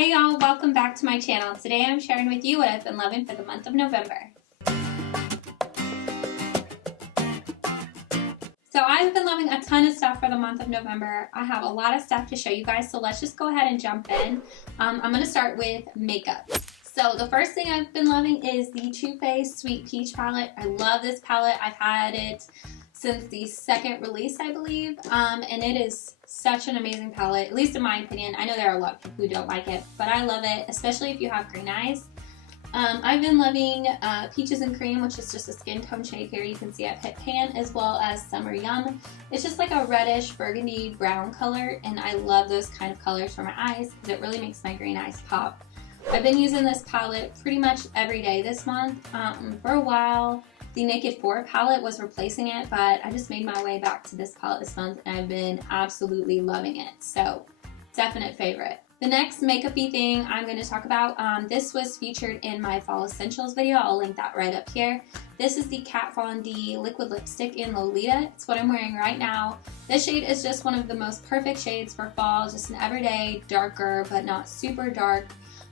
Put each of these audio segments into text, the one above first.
Hey y'all, welcome back to my channel. Today I'm sharing with you what I've been loving for the month of November. So I've been loving a ton of stuff for the month of November. I have a lot of stuff to show you guys, so let's just go ahead and jump in. I'm going to start with makeup. So the first thing I've been loving is the Too Faced Sweet Peach palette. I love this palette. I've had it since the second release, I believe, and it is such an amazing palette, at least in my opinion. I know there are a lot of people who don't like it, but I love it, especially if you have green eyes. I've been loving Peaches and Cream, which is just a skin tone shade here. You can see I've hit pan, as well as Summer Yum. It's just like a reddish burgundy brown color, and I love those kind of colors for my eyes because it really makes my green eyes pop. I've been using this palette pretty much every day this month. For a while, the Naked 4 palette was replacing it, but I just made my way back to this palette this month, and I've been absolutely loving it. So, definite favorite. The next makeup-y thing I'm going to talk about, this was featured in my Fall Essentials video. I'll link that right up here. This is the Kat Von D liquid lipstick in Lolita. It's what I'm wearing right now. This shade is just one of the most perfect shades for fall, just an everyday, darker, but not super dark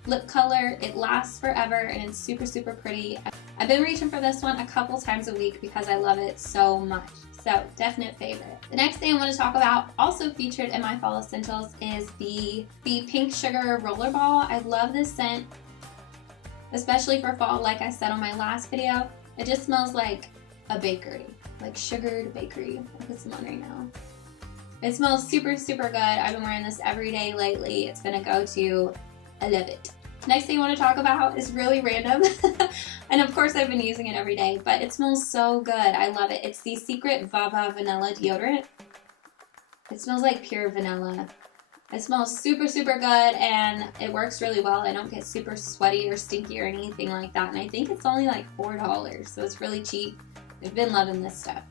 lip color. It lasts forever, and it's super, super pretty. I've been reaching for this one a couple times a week because I love it so much. So, definite favorite. The next thing I want to talk about, also featured in my Fall Essentials, is the Pink Sugar Rollerball. I love this scent, especially for fall, like I said on my last video. It just smells like a bakery, like sugared bakery. I'll put some on right now. It smells super, super good. I've been wearing this every day lately. It's been a go-to. I love it. Next thing I want to talk about is really random, and of course I've been using it every day, but it smells so good. I love it. It's the Secret Vava Vanilla Deodorant. It smells like pure vanilla. It smells super, super good, and it works really well. I don't get super sweaty or stinky or anything like that, and I think it's only like $4, so it's really cheap. I've been loving this stuff.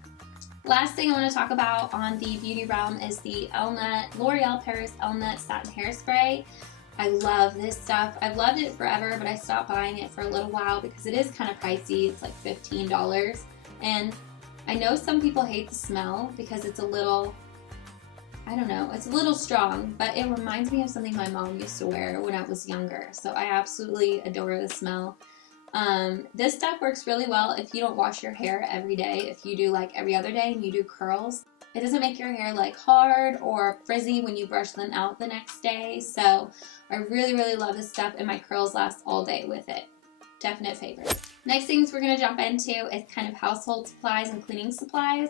Last thing I want to talk about on the beauty realm is the L'Oreal Paris Elle Nut Satin Hairspray. I love this stuff. I've loved it forever, but I stopped buying it for a little while because it is kind of pricey. It's like $15. And I know some people hate the smell because it's a little, I don't know, it's a little strong, but it reminds me of something my mom used to wear when I was younger. So I absolutely adore the smell. This stuff works really well if you don't wash your hair every day. If you do like every other day and you do curls, it doesn't make your hair like hard or frizzy when you brush them out the next day. So I really, really love this stuff, and my curls last all day with it. Definite favorite. Next things we're going to jump into is kind of household supplies and cleaning supplies.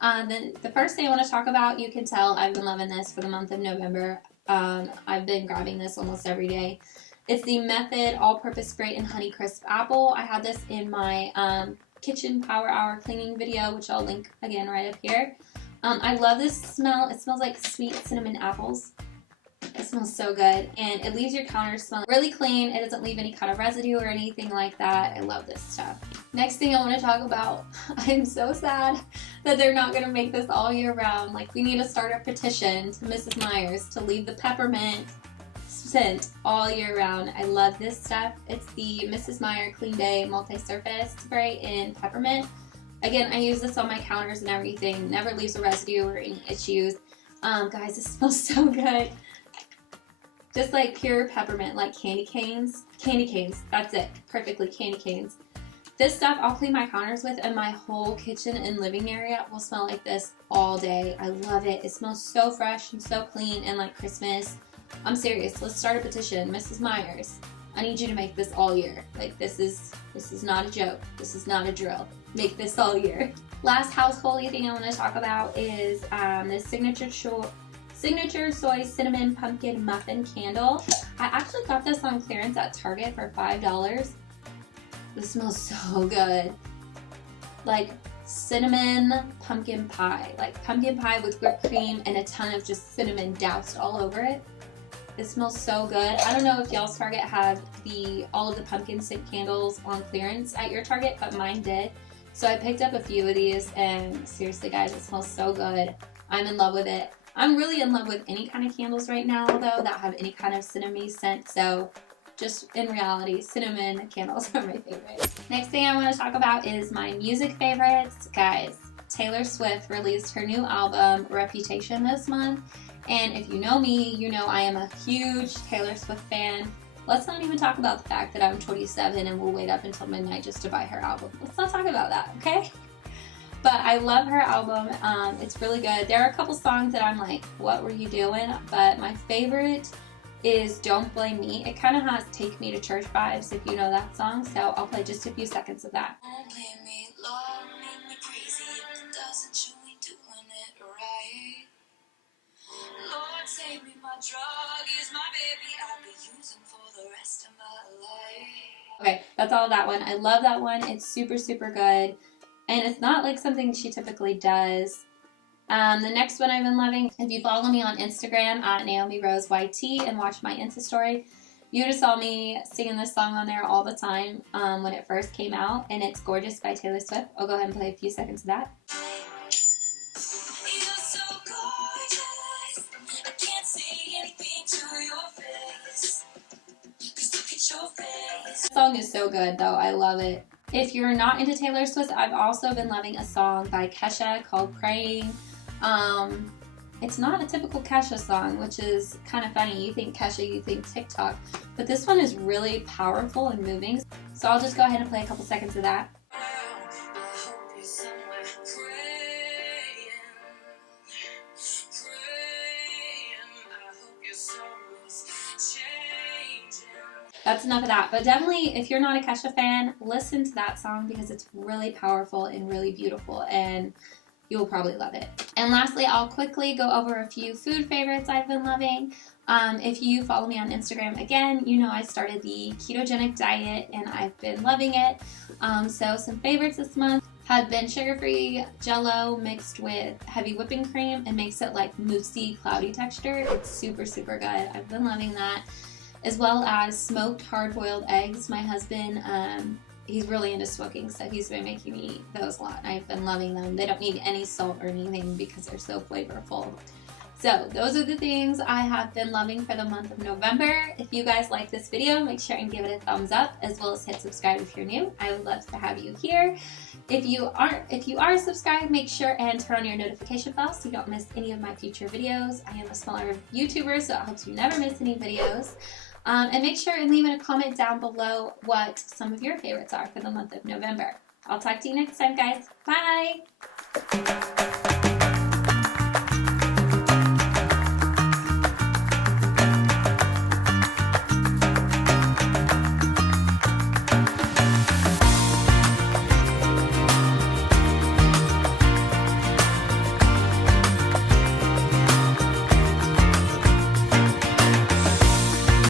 The first thing I want to talk about, you can tell I've been loving this for the month of November. I've been grabbing this almost every day. It's the Method All-Purpose Spray and Honey Crisp Apple. I had this in my Kitchen Power Hour cleaning video, which I'll link again right up here. I love this smell. It smells like sweet cinnamon apples. It smells so good, and it leaves your counters smelling really clean. It doesn't leave any kind of residue or anything like that. I love this stuff. Next thing I want to talk about, I'm so sad that they're not going to make this all year round. Like, we need to start a petition to Mrs. Meyer's to leave the peppermint scent all year round. I love this stuff. It's the Mrs. Meyer Clean Day Multi-Surface Spray in Peppermint. Again, I use this on my counters and everything. Never leaves a residue or any issues. Guys, this smells so good. Just like pure peppermint, like candy canes. Candy canes, that's it. Perfectly, candy canes. This stuff I'll clean my counters with, and my whole kitchen and living area will smell like this all day. I love it. It smells so fresh and so clean and like Christmas. I'm serious. Let's start a petition. Mrs. Meyer's, I need you to make this all year. Like, this is not a joke. This is not a drill. Make this all year. Last householdy thing I want to talk about is this Signature Soy Cinnamon Pumpkin Muffin Candle. I actually got this on clearance at Target for $5. This smells so good. Like cinnamon pumpkin pie. Like pumpkin pie with whipped cream and a ton of just cinnamon doused all over it. It smells so good. I don't know if y'all's Target had all of the pumpkin scent candles on clearance at your Target, but mine did. So I picked up a few of these, and seriously guys, it smells so good. I'm in love with it. I'm really in love with any kind of candles right now though that have any kind of cinnamon scent, so just in reality, cinnamon candles are my favorite. Next thing I want to talk about is my music favorites. Guys, Taylor Swift released her new album, Reputation, this month, And if you know me, you know I am a huge Taylor Swift fan. Let's not even talk about the fact that I'm 27 and will wait up until midnight just to buy her album. Let's not talk about that, okay? But I love her album. It's really good. There are a couple songs that I'm like, what were you doing? But my favorite is Don't Blame Me. It kind of has Take Me to Church vibes, if you know that song. So I'll play just a few seconds of that. Don't blame me, Lord, make me crazy if it doesn't show me doing it right. Lord, save me, my drug is my baby, I'll be using for the rest of my life. Okay, that's all of that one. I love that one. It's super, super good. And it's not like something she typically does. The next one I've been loving, if you follow me on Instagram at Naomi Rose YT and watch my Insta story, you just saw me singing this song on there all the time when it first came out, and it's Gorgeous by Taylor Swift. I'll go ahead and play a few seconds of that. You're so gorgeous, I can't say anything to your face, 'cause look at your face. The song is so good though, I love it. If you're not into Taylor Swift, I've also been loving a song by Kesha called Praying. It's not a typical Kesha song, which is kind of funny. You think Kesha, you think TikTok, but this one is really powerful and moving. So I'll just go ahead and play a couple seconds of that. I hope you're somewhere praying, I hope your soul is changing. That's enough of that, but definitely if you're not a Kesha fan, listen to that song because it's really powerful and really beautiful, and you'll probably love it. And lastly, I'll quickly go over a few food favorites I've been loving. If you follow me on Instagram, again, you know I started the ketogenic diet and I've been loving it. So some favorites this month have been sugar-free Jell-O mixed with heavy whipping cream. It makes it like moussey, cloudy texture. It's super, super good. I've been loving that. As well as smoked hard-boiled eggs. My husband, he's really into smoking, so he's been making me eat those a lot, and I've been loving them. They don't need any salt or anything because they're so flavorful. So those are the things I have been loving for the month of November. If you guys like this video, make sure and give it a thumbs up, as well as hit subscribe if you're new. I would love to have you here. If you are subscribed, make sure and turn on your notification bell so you don't miss any of my future videos. I am a smaller YouTuber, so it helps you never miss any videos. And make sure and leave a comment down below what some of your favorites are for the month of November. I'll talk to you next time, guys. Bye!